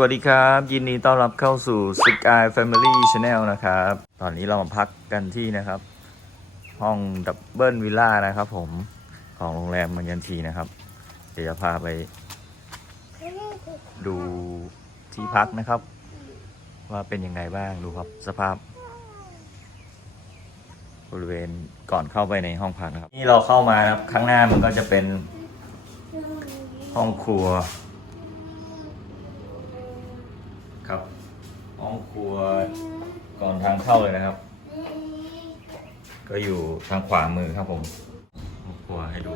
วัสดีครับ ยินดีต้อนรับเข้าสู่ Sky Family Channel นะครับ ตอนนี้เรามาพักกันที่นะครับ ห้องดับเบิลวิลล่านะครับผมของโรงแรมมันยันทีนะครับ เดี๋ยวจะพาไป ดูที่พักนะครับ ว่าเป็นยังไงบ้างดูครับสภาพ บริเวณก่อนเข้าไปในห้องพักนะครับ นี่เราเข้ามานะครับข้างหน้ามันก็จะเป็นห้องครัว ครับ ห้องครัวก่อนทางเข้าเลยนะครับ ก็อยู่ทางขวามือครับผมห้องครัวให้ดู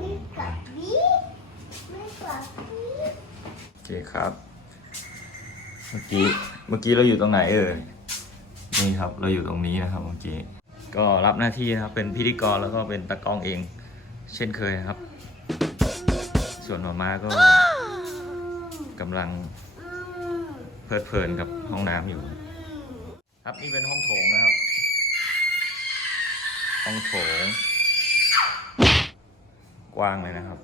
โอเคครับ เมื่อกี้เมื่อกี้เราอยู่ตรงไหนเอ่ยนี่ครับเราอยู่ตรงนี้นะครับเมื่อกี้ก็รับหน้าที่นะครับเป็นพิธีกรแล้วก็เป็นตากองเอง เช่นเคยครับ ส่วนหมามาก็กำลังเพลิดเพลินกับห้องน้ำอยู่ ครับนี่เป็นห้องโถงนะครับ ห้องโถง กว้างเลยนะครับ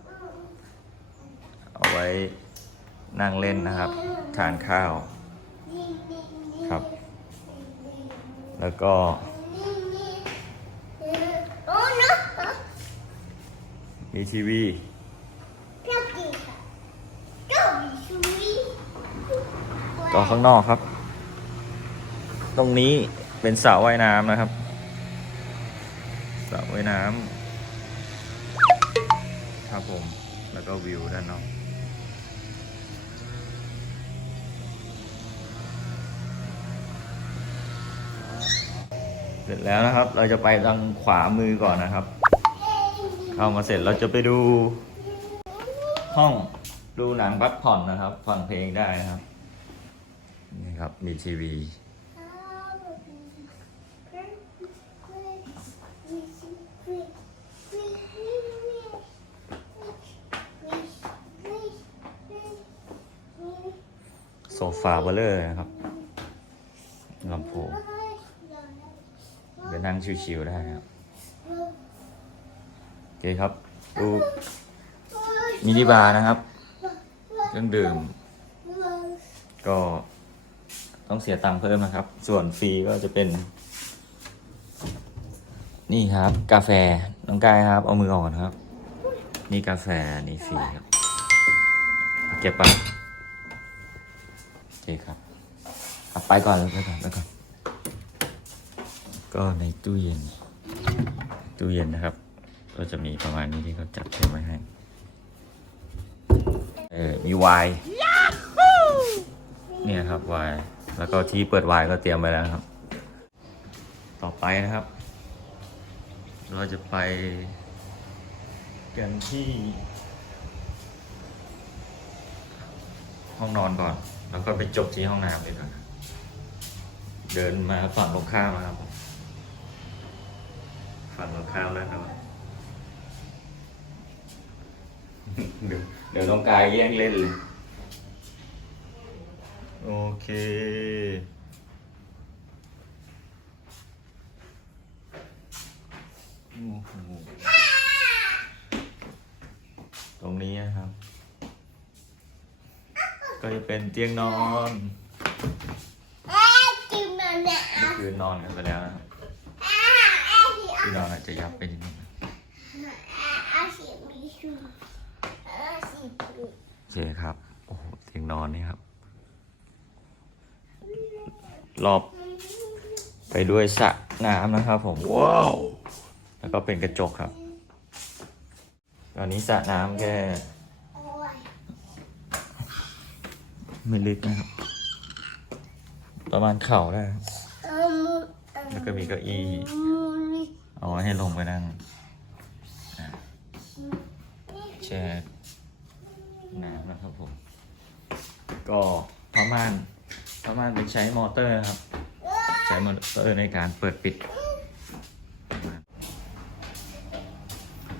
เอาไว้นั่งเล่นนะครับ ทานข้าวครับ แล้วก็ มีทีวีก็ข้างนอกครับ ตรงนี้เป็นสระว่ายน้ำนะครับสระว่ายน้ำครับผม แล้วก็วิวด้านนอกเสร็จแล้วนะครับ เราจะไปทางขวามือก่อนนะครับ เข้ามาเสร็จเราจะไปดู ห้องดูหนังพักผ่อนนะครับ ฟังเพลงได้นะครับ นี่ครับ มีทีวี ฟาเบลเลอร์นะครับลำโพงไปนั่งชิวๆได้ครับโอเคครับ ดูมินิบาร์นะครับ เครื่องดื่ม ก็ต้องเสียตังค์เพิ่มนะครับ ส่วนฟรีก็จะเป็น นี่ครับ กาแฟน้องกายครับ เอามือออกก่อนครับ นี่กาแฟนี่ฟรีครับเอเก็บไป โอเคครับเอาไปก่อนเลยไปก่อนไปก่อน ก็ในตู้เย็น ตู้เย็นนะครับ ก็จะมีประมาณนี้ที่เขาจัดเตรียมไว้ให้ เออมีไวน์เนี่ยครับไวน์แล้วก็ที่เปิดไวน์ก็เตรียมไว้แล้วนะครับ ต่อไปนะครับ เราจะไป กันที่ ห้องนอนก่อน แล้วก็ไปจบที่ห้องน้ำดีกว่าเดินมาฝั่งตรงข้ามนะครับผมฝั่งตรงข้ามแล้วครับเดี๋ยวเดี๋ยวต้องกายแย่งเล่นเลย โอเคโอ้โหตรงนี้นะครับ ก็จะเป็นเตียงนอนเมื่อคืนนอนกันไปแล้วนะครับที่นอนอาจจะยับไปนิดนึงโอเคครับ โอ้โหเตียงนอนนี่ครับ รอบ ไปด้วยสระน้ำนะครับผม ว้าว แล้วก็เป็นกระจกครับ ตอนนี้สระน้ำแค่ ไม่ลึกนะครับ ประมาณเข่าได้ แล้วก็มีเก้าอี้เอาไว้ให้ลงไปนั่งแช่น้ำนะครับผม ก็ผ้าม่านผ้าม่านเป็นใช้มอเตอร์ครับ ใช้มอเตอร์ในการเปิดปิด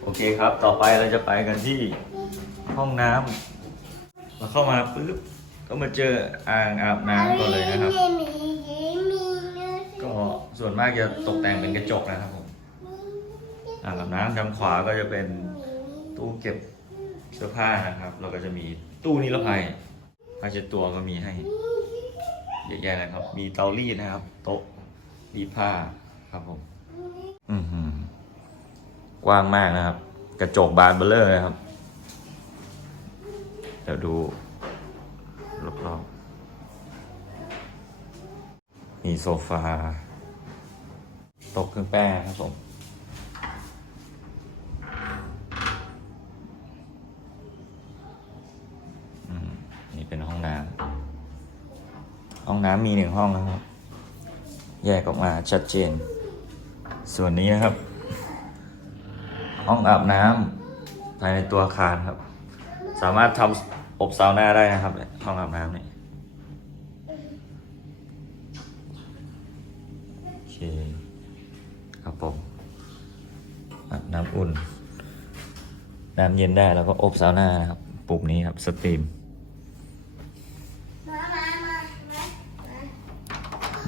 โอเคครับ ต่อไปเราจะไปกันที่ห้องน้ำเราเข้ามาปุ๊บ ก็มาเจออ่างอาบน้ำก่อนเลยนะครับ ก็ส่วนมากจะตกแต่งเป็นกระจกนะครับผมอ่างอาบน้ำทางขวาก็จะเป็นตู้เก็บเสื้อผ้านะครับ เราก็จะมีตู้นิรภัยผ้าเช็ดตัวก็มีให้เยอะแยะเลยครับ มีเตารีดนะครับ โต๊ะรีดผ้าครับผม อือหือกว้างมากนะครับ กระจกบานเบลเลอร์นะครับ เดี๋ยวดูรอบๆ มีโซฟาโต๊ะเครื่องแป้งครับผมอืมนี่เป็นห้องน้ำห้องน้ำมีหนึ่งห้องนะครับ แยกออกมาชัดเจน ส่วนนี้นะครับ ห้องอาบน้ำภายในตัวอาคารครับ สามารถทำอบซาวน่าได้นะครับ ห้องอาบน้ำนี่โอเค ครับผมอาบ น้ำอุ่น น้ำเย็นได้แล้วก็อบซาวน่านะครับ ปุ่มนี้ครับสตรีม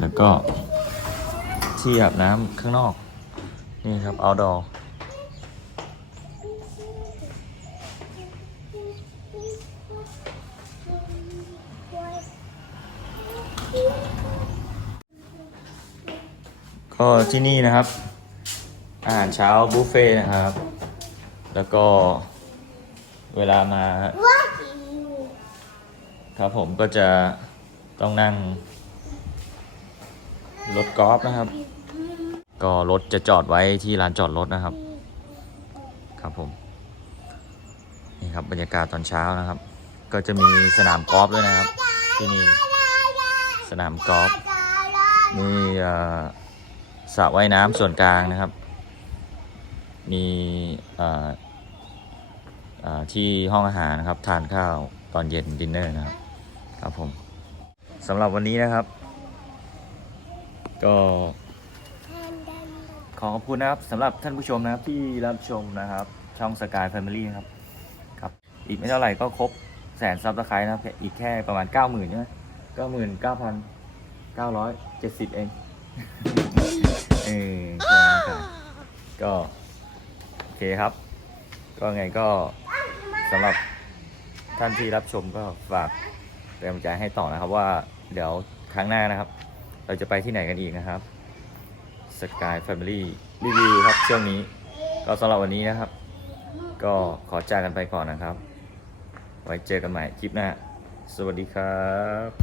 แล้วก็ที่อาบน้ำข้างนอก นี่ครับ outdoor ก็ที่นี่นะครับ อาหารเช้าบุฟเฟ่ต์นะครับ แล้วก็เวลามาว้าครับผมก็จะต้องนั่งรถกอล์ฟนะครับ ก็รถจะจอดไว้ที่ลานจอดรถนะครับ ครับผมนี่ครับบรรยากาศตอนเช้านะครับ ก็จะมีสนามกอล์ฟด้วยนะครับ ที่นี่สนามกอล์ฟมีเอ่อสระว่ายน้ำส่วนกลางนะครับ มีที่ห้องอาหารนะครับ ทานข้าวตอนเย็นดินเนอร์นะครับ ครับผมสำหรับวันนี้นะครับ ก็ขอขอบคุณนะครับสำหรับท่านผู้ชมนะครับที่รับชมนะครับ ช่องสกายแฟมิลี่นะครับครับ อีกไม่เท่าไหร่ก็ครบแสนซับสไครต์นะครับ อีกแค่ประมาณ 9 0,000ใช่ไหมเก้าหมื่นเก้าพันเก้าร้อยเจ็ดสิบเองเออก็ เคครับ ก็ไงก็สำหรับท่านที่รับชมก็ฝากเป็นกำลังใจให้ต่อนะครับว่าเดี๋ยวครั้งหน้านะครับ เราจะไปที่ไหนกันอีกนะครับ Sky Family รีวิวครับช่วงนี้ก็สำหรับวันนี้นะครับ ก็ขอจากกันไปก่อนนะครับ ไว้เจอกันใหม่คลิปหน้า สวัสดีครับ